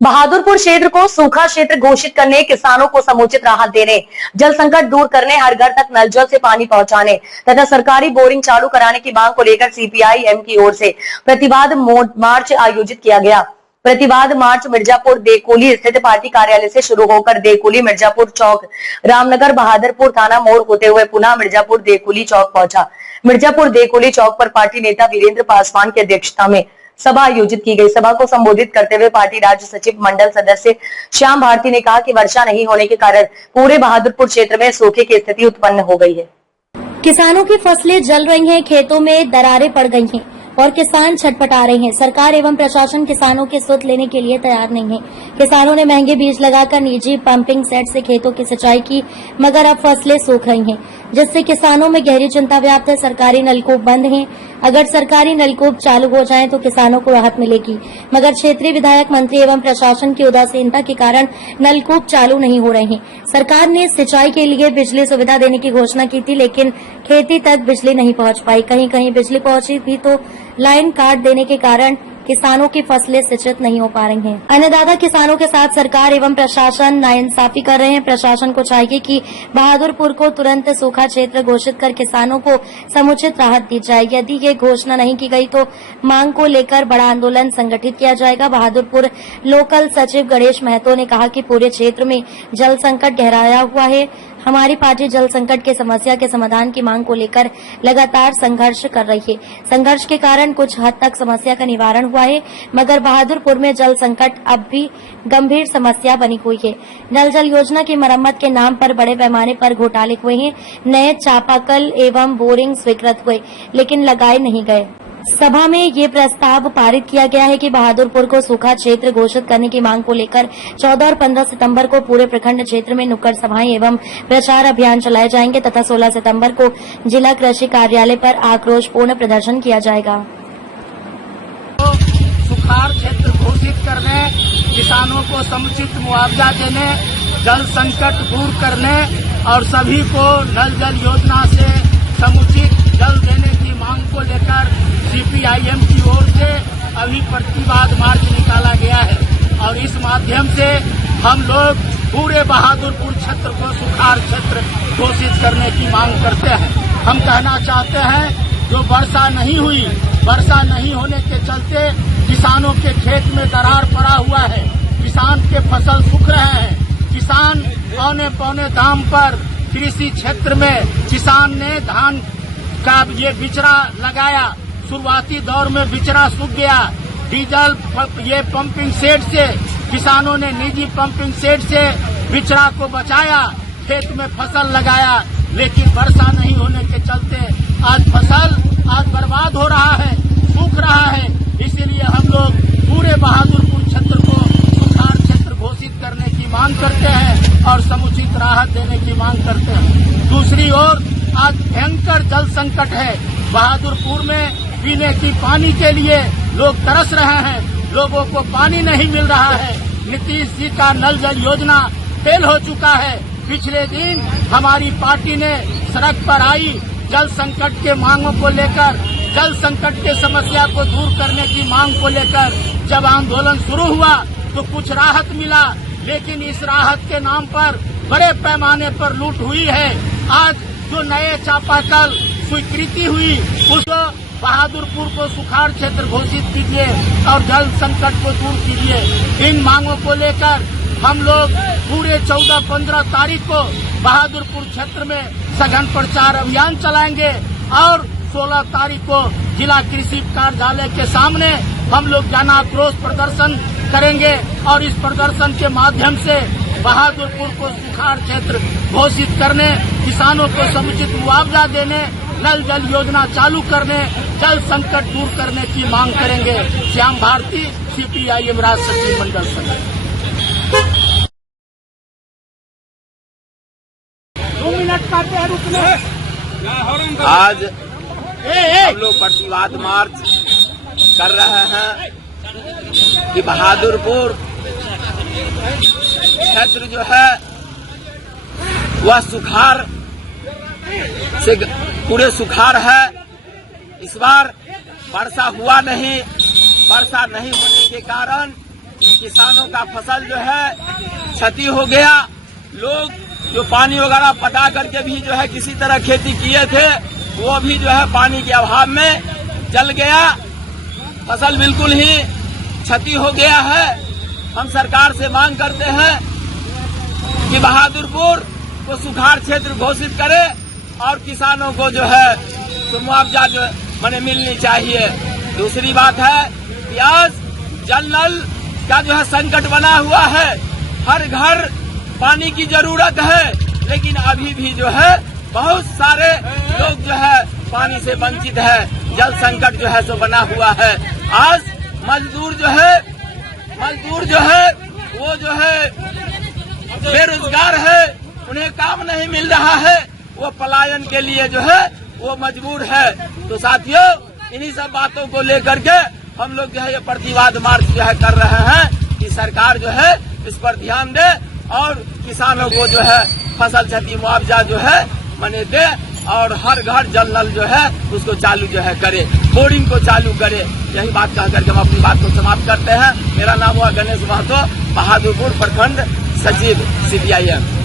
बहादुरपुर क्षेत्र को सूखा क्षेत्र घोषित करने, किसानों को समुचित राहत देने, जल संकट दूर करने, हर घर तक नल जल से पानी पहुंचाने तथा सरकारी बोरिंग चालू कराने की मांग को लेकर सीपीआई एम की ओर से प्रतिवाद मार्च आयोजित किया गया। प्रतिवाद मार्च मिर्जापुर देकोली स्थित पार्टी कार्यालय से शुरू होकर देकोली मिर्जापुर चौक, रामनगर बहादुरपुर थाना मोड़ होते हुए पुनः मिर्जापुर देकोली चौक पहुंचा। मिर्जापुर देकोली चौक पर पार्टी नेता वीरेंद्र पासवान की अध्यक्षता में सभा आयोजित की गई। सभा को संबोधित करते हुए पार्टी राज्य सचिव मंडल सदस्य श्याम भारती ने कहा कि वर्षा नहीं होने के कारण पूरे बहादुरपुर क्षेत्र में सूखे की स्थिति उत्पन्न हो गई है। किसानों की फसलें जल रही हैं, खेतों में दरारें पड़ गई हैं और किसान छटपटा रहे हैं। सरकार एवं प्रशासन किसानों की सुध लेने के लिए तैयार नहीं है। किसानों ने महंगे बीज लगाकर निजी पंपिंग सेट से खेतों की सिंचाई की, मगर अब फसलें सूख रही हैं, जिससे किसानों में गहरी चिंता व्याप्त है। सरकारी नलकूप बंद हैं। अगर सरकारी नलकूप चालू हो जाएं तो किसानों को राहत मिलेगी, मगर क्षेत्रीय विधायक, मंत्री एवं प्रशासन की उदासीनता के कारण नलकूप चालू नहीं हो रहे हैं। सरकार ने सिंचाई के लिए बिजली सुविधा देने की घोषणा की थी, लेकिन खेती तक बिजली नहीं पहुंच पाई। कहीं कहीं बिजली पहुंची भी तो लाइन काट देने के कारण किसानों की फसलें सिंचित नहीं हो पा रही हैं। अन्नदाता किसानों के साथ सरकार एवं प्रशासन नाइंसाफी कर रहे हैं। प्रशासन को चाहिए कि बहादुरपुर को तुरंत सूखा क्षेत्र घोषित कर किसानों को समुचित राहत दी जाए। यदि ये घोषणा नहीं की गई तो मांग को लेकर बड़ा आंदोलन संगठित किया जाएगा। बहादुरपुर लोकल सचिव गणेश महतो ने कहा कि पूरे क्षेत्र में जल संकट गहराया हुआ है। हमारी पार्टी जल संकट के समस्या के समाधान की मांग को लेकर लगातार संघर्ष कर रही है। संघर्ष के कारण कुछ हद तक समस्या का निवारण हुआ है, मगर बहादुरपुर में जल संकट अब भी गंभीर समस्या बनी हुई है। नल जल योजना की मरम्मत के नाम पर बड़े पैमाने पर घोटाले हुए हैं। नए चापाकल एवं बोरिंग स्वीकृत हुए, लेकिन लगाए नहीं गए। सभा में ये प्रस्ताव पारित किया गया है कि बहादुरपुर को सूखा क्षेत्र घोषित करने की मांग को लेकर 14 और 15 सितंबर को पूरे प्रखंड क्षेत्र में नुक्कड़ सभाएं एवं प्रचार अभियान चलाए जाएंगे तथा 16 सितंबर को जिला कृषि कार्यालय पर आक्रोशपूर्ण प्रदर्शन किया जाएगा। सुखाड़ क्षेत्र घोषित करने, किसानों को समुचित मुआवजा देने, जल संकट दूर करने और सभी को नल जल योजना से समुचित जल देने की मांग को लेकर सीपीआईएम की ओर से अभी प्रतिवाद मार्च निकाला गया है और इस माध्यम से हम लोग पूरे बहादुरपुर क्षेत्र को सुखाड़ क्षेत्र घोषित करने की मांग करते हैं। हम कहना चाहते हैं जो वर्षा नहीं हुई, वर्षा नहीं होने के चलते किसानों के खेत में दरार पड़ा हुआ है, किसान के फसल सूख रहे हैं। किसान औने पौने दाम पर कृषि क्षेत्र में किसान ने धान का ये बिचड़ा लगाया, शुरुआती दौर में बिचड़ा सूख गया। डीजल ये पंपिंग सेट से किसानों ने निजी पंपिंग सेट से बिचड़ा को बचाया, खेत में फसल लगाया, लेकिन वर्षा नहीं होने के चलते आज फसल बर्बाद हो रहा है, सूख रहा है। इसीलिए हम लोग पूरे बहादुरपुर क्षेत्र को सुखाड़ क्षेत्र घोषित करने की मांग करते हैं और समुचित राहत देने की मांग करते हैं। दूसरी ओर आज भयंकर जल संकट है। बहादुरपुर में पीने की पानी के लिए लोग तरस रहे हैं, लोगों को पानी नहीं मिल रहा है। नीतीश जी का नल जल योजना फेल हो चुका है। पिछले दिन हमारी पार्टी ने सड़क पर आई जल संकट के मांगों को लेकर, जल संकट के समस्या को दूर करने की मांग को लेकर जब आंदोलन शुरू हुआ तो कुछ राहत मिला, लेकिन इस राहत के नाम पर बड़े पैमाने पर लूट हुई है। आज जो नए चापाकल स्वीकृति हुई उस बहादुरपुर को सुखाड़ क्षेत्र घोषित कीजिए और जल संकट को दूर कीजिए। इन मांगों को लेकर हम लोग पूरे 14-15 तारीख को बहादुरपुर क्षेत्र में सघन प्रचार अभियान चलाएंगे और 16 तारीख को जिला कृषि कार्यालय के सामने हम लोग जन आक्रोश प्रदर्शन करेंगे और इस प्रदर्शन के माध्यम से बहादुरपुर को सुखाड़ क्षेत्र घोषित करने, किसानों को समुचित मुआवजा देने, नल जल योजना चालू करने, जल संकट दूर करने की मांग करेंगे। श्याम भारती, सीपीआईएम राज्य सचिव मंडल सदस्य। 2 मिनट का आज हम लोग प्रतिवाद मार्च कर रहे हैं कि बहादुरपुर क्षेत्र जो है वह सुखाड़ से पूरे सुखाड़ है। इस बार वर्षा हुआ नहीं, वर्षा नहीं होने के कारण किसानों का फसल जो है क्षति हो गया। लोग जो पानी वगैरह पटा करके भी जो है किसी तरह खेती किए थे, वो भी जो है पानी के अभाव में जल गया। फसल बिल्कुल ही क्षति हो गया है। हम सरकार से मांग करते हैं कि बहादुरपुर को सुखाड़ क्षेत्र घोषित करे और किसानों को जो है तो मुआवजा जो माने मिलनी चाहिए। दूसरी बात है कि आज जल नल का जो है संकट बना हुआ है। हर घर पानी की जरूरत है, लेकिन अभी भी जो है बहुत सारे लोग जो है पानी से वंचित है। जल संकट जो है सो बना हुआ है। आज मजदूर जो है वो जो है बेरोजगार है, उन्हें काम नहीं मिल रहा है, वो पलायन के लिए जो है वो मजबूर है। तो साथियों, इन्हीं सब बातों को लेकर के हम लोग जो है ये प्रतिवाद मार्च जो है कर रहे हैं कि सरकार जो है इस पर ध्यान दे और किसानों को जो है फसल क्षति मुआवजा जो है मने दे और हर घर जल नल जो है उसको चालू जो है करे, बोरिंग को चालू करे। यही बात कह करके हम अपनी बात को समाप्त करते हैं। मेरा नाम हुआ गणेश महतो, बहादुरपुर प्रखंड सचिव CPIM।